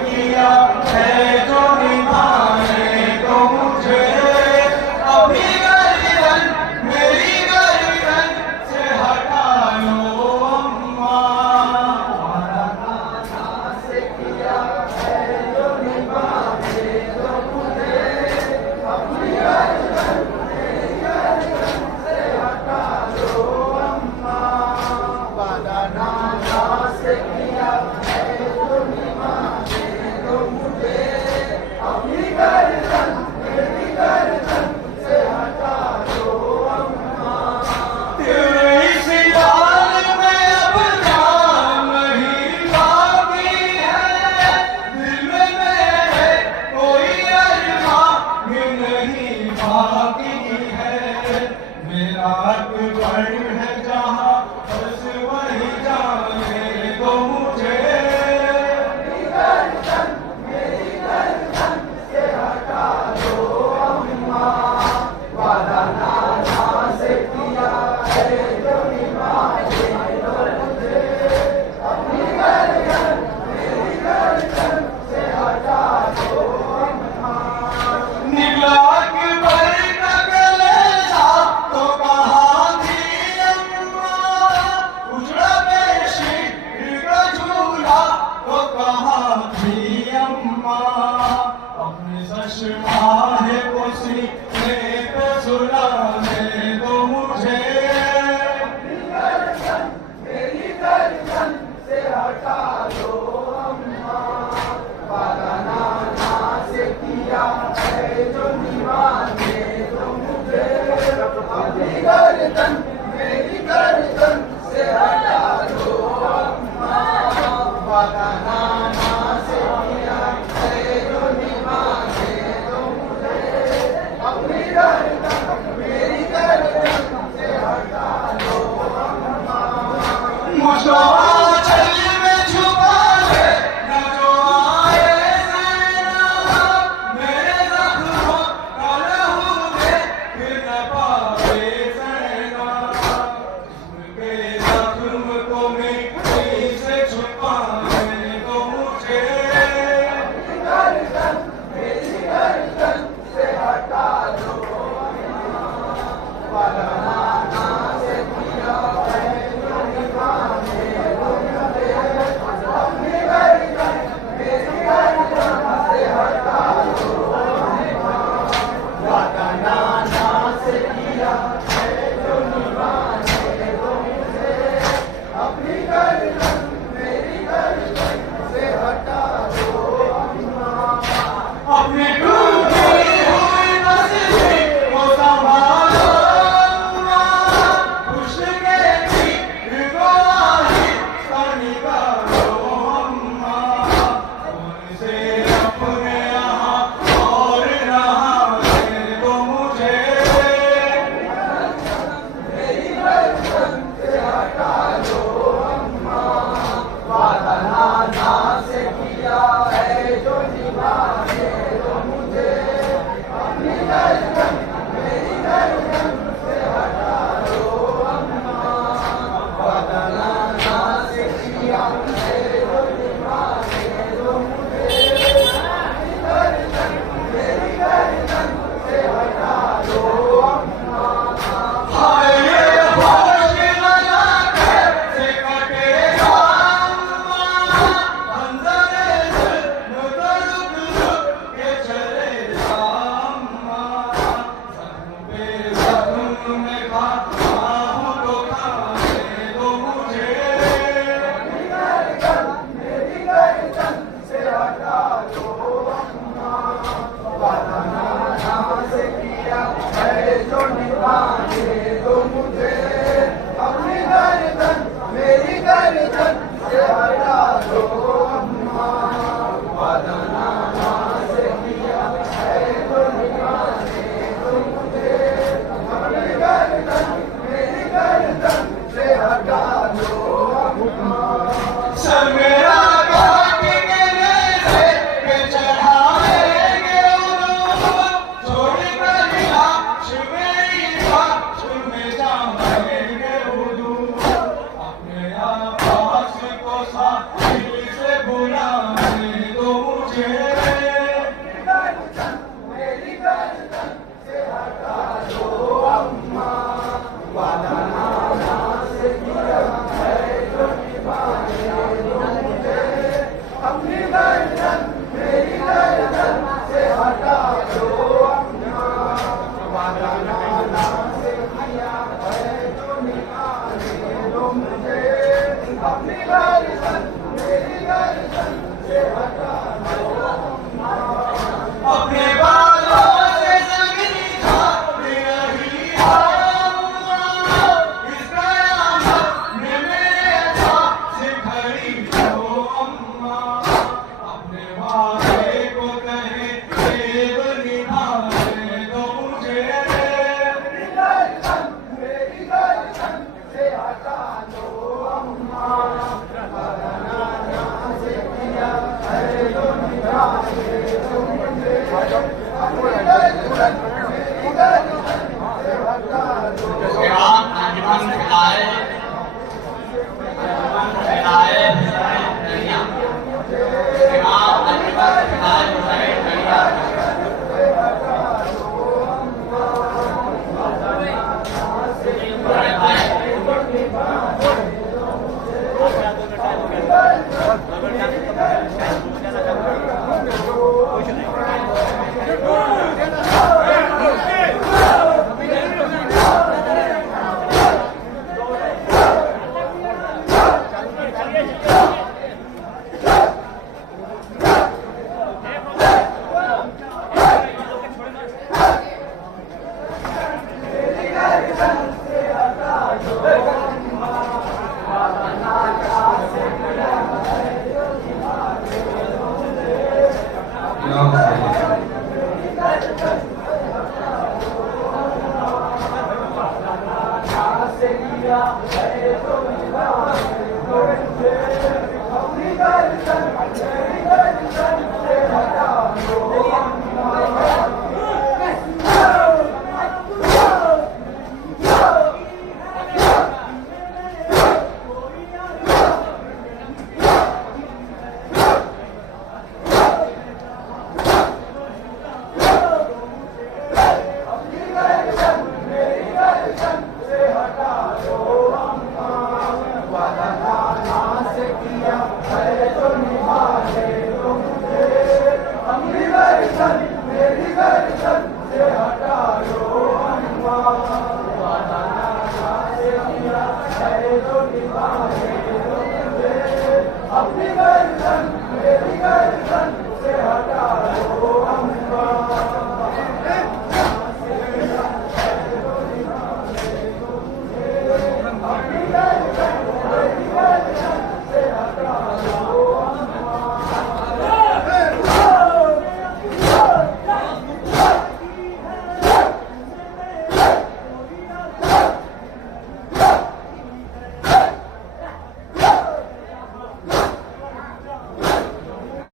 किया है जो निभाने को मुझे, अभी गर्दन मेरी गर्दन से हटा लो अम्मा। वादा नाना से किया है जो निभाने को मुझे, अभी गर्दन मेरी गर्दन से हटा लो अम्मा। वादा नाना से किया है जो निभाने को मुझे, अभी गर्दन मेरी गर्दन से हटा लो अम्मा। तेरे इस जाल में अब जान नहीं बाकी है, दिल में मेरे कोई अरमां भी नहीं बाकी है। मेरा अकबर है जहाँ बस वही जाने दो मुझे, मेरी गर्दन से हटा लो अम्मा। वादा नाना से किया है जो निभाने को मुझे, अपनी गर्दन मेरी गर्दन से हटा लो अम्मा। निकला अकबर का कलेजा तो कहाँ थी अम्मा, उजड़ा पेशी का झूला तो कहाँ थी अम्मा। अपनी सशमाहे को सीने पे सुलाने दो मुझे, अपनी गर्दन मेरी गर्दन से हटा लो अम्मा। वादा नाना से किया है जो निभाने दो मुझे, अपनी गर्दन मेरी गर्दन से हटा लो अम्मा। वादा नाना से किया है जो निभाने दो मुझे, अपनी गर्दन मेरी गर्दन से हटा लो अम्मा। मुझको आंचल में छुपा ले न जो आए ज़ैना, मेरे ज़ख्मों का लहू दे फिर न पाए ज़ैना। जिसके ज़ख्म को मिट्टी से छुपाने दो मुझे, अपनी गर्दन मेरी गर्दन से हटा लो अम्मा। वादा नाना से किया है जो निभाने को मुझे, अपनी गर्दन मेरी गर्दन से हटा लो अम्मा। वादा नाना से किया है जो निभाने को मुझे, अपनी गर्दन मेरी गर्दन से हटा लो अम्मा। अपनी टूटी हुई नस्ली को संभालो अम्मा, खुशके की रुबाही का निकालो अम्मा। उनसे अपने यहाँ और नहाने दो मुझे, मेरी गर्दन से हटा लो अम्मा। वादा नाना से किया है जो निभाने दो मुझे, अपनी गर्दन मेरी गर्दन से हटा लो अम्मा। वादा नाना से किया है जो निभाने दो मुझे, अपनी गर्दन मेरी गर्दन से हटा लो अम्मा। हाय ये होश लगा के से कटेगा अम्मा, अंदर जुल्म तो रुक रुक के चलेगा अम्मा। ज़ख्म पे ज़ख्म में खाता हूँ तो खाने दो मुझे, अपनी गर्दन मेरी गर्दन से हटा लो अम्मा। वादा नाना से किया है जो निभाने दो मुझे, अपनी गर्दन मेरी गर्दन से हटा लो अम्मा। वादा नाना से किया है जो निभाने दो मुझे, अपनी गर्दन मेरी गर्दन से हटा लो अम्मा। सर मेरा काट के नेज़े पे चढ़ाएंगे उन्हों, छोड़ कर लाश मेरी गर्दन मेरी गर्दन से हटा दो अम्मा, वादा नाना से किया है जो निकाले दो मुझे अपनी गर्दन मेरी गर्दन से हटा दो अम्मा, अपने बालों से जमीन छापने रही अम्मा, इस कयामत में मेरे साथ से खड़ी हो अम्मा, अपने वादे को कहे देव निभाने दो मुझे, मेरी गर्दन से हटा दो अम्मा, नाना से किया है जो निभाने दो मुझे, अपनी गर्दन मेरी गर्दन से हटा दो। इसके बाद आजीवन खिलाए खिलाए दरिया, इसके बाद आजीवन खिलाए दरिया, बड़े भाई Yeah.